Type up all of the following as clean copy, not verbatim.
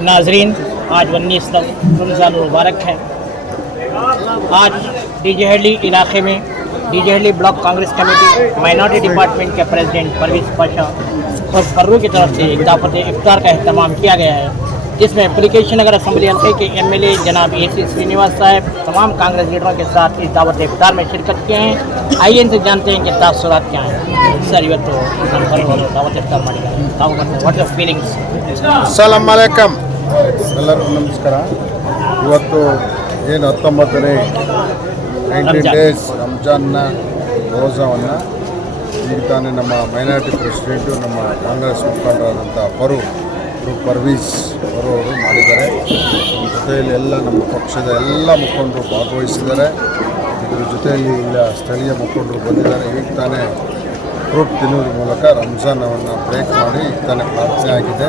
नाजरीन, आज 19 रमज़ान मुबारक है। आज डीजेहली इलाके में DJ Halli block congress committee minority department के प्रेसिडेंट परवेज़ पाशा और फर्रू की तरफ से एक दावत इफ्तार का अहतमाम किया गया है, जिसमें एप्लीकेशन नगर असम्बली हल्के के एमएलए जनाब AC श्रीनिवास साहब तमाम कांग्रेस लीडरों के साथ इस दावत इफ्तार में शिरकत किए हैं। आइए इनसे जानते हैं कि तासुरात क्या हैं। सर, ಇವತ್ತು दावत इफ्तार ಮಾಡಿದ್ದಾರೆ, ವಾಟ್ ಆರ್ ಫೀಲಿಂಗ್ಸ್? ಅಸ್ಸಲಾಮು ಅಲೈಕುಂ, ಎಲ್ಲರಿಗೂ ನಮಸ್ಕಾರ. ಇವತ್ತು ಏನು 19ನೇ 19 ಡೇಸ್ ರಂಜಾನ್ನ ರೋಜಾವನ್ನು ಈಗ ತಾನೇ ನಮ್ಮ ಮೈನಾರಿಟಿ ಪ್ರೆಸಿಡೆಂಟು ನಮ್ಮ ಕಾಂಗ್ರೆಸ್ ಮುಖಂಡರಾದಂಥ ಪರ್ವೀಸ್ ಅವರು ಮಾಡಿದ್ದಾರೆ. ಜೊತೆಯಲ್ಲಿ ಎಲ್ಲ ನಮ್ಮ ಪಕ್ಷದ ಎಲ್ಲ ಮುಖಂಡರು ಭಾಗವಹಿಸಿದ್ದಾರೆ. ಇದರ ಜೊತೆಯಲ್ಲಿ ಇಲ್ಲ ಸ್ಥಳೀಯ ಮುಖಂಡರು ಬಂದಿದ್ದಾರೆ. ಈಗ ತಾನೇ ಫ್ರೂಟ್ ತಿನ್ನುವುದ್ರ ಮೂಲಕ ರಂಜಾನವನ್ನು ಬ್ರೇಕ್ ಮಾಡಿ ಈಗ ತಾನೇ ಪ್ರಾರ್ಥನೆ ಆಗಿದೆ.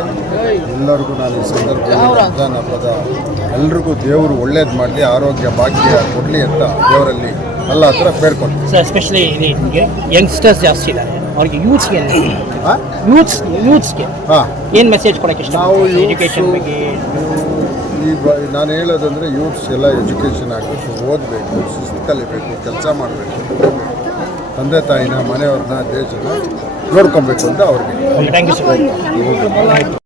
ಎಲ್ಲರಿಗೂ ನಾನು ಈ ಸಂದರ್ಭದಲ್ಲಿ ರಂಜಾನ್ ಹಬ್ಬದ ಎಲ್ರಿಗೂ ದೇವರು ಒಳ್ಳೇದು ಮಾಡಲಿ, ಆರೋಗ್ಯ ಭಾಗ್ಯ ಕೊಡಲಿ ಅಂತ ದೇವರಲ್ಲಿ ಎಲ್ಲ ಹತ್ರ ಬೇಡ್ಕೊಂಡು. ಸರ್, ಎಸ್ಪೆಷಲಿ ಯಂಗ್ಸ್ಟರ್ಸ್ ಜಾಸ್ತಿ ಇದ್ದಾರೆ, ಅವ್ರಿಗೆ ಯೂತ್ಸ್ಗೆ ಏನು ಮೆಸೇಜ್ ಕೊಡೋಕ್ಕೆ ಇಷ್ಟ? ನಾವು ಎಜುಕೇಷನ್ ಬಗ್ಗೆ ನಾನು ಹೇಳೋದಂದರೆ ಯೂತ್ಸ್ ಎಲ್ಲ ಎಜುಕೇಷನ್ ಆಗಬೇಕು, ಓದಬೇಕು, ಶಿಸ್ತು ಕಲಿಬೇಕು, ಕೆಲಸ ಮಾಡಬೇಕು, ತಂದೆ ತಾಯಿನ ಮನೆಯವ್ರನ್ನ ದೇಶನ ನೋಡ್ಕೊಬೇಕು ಅಂತ ಅವ್ರಿಗೆ. Thank you sir.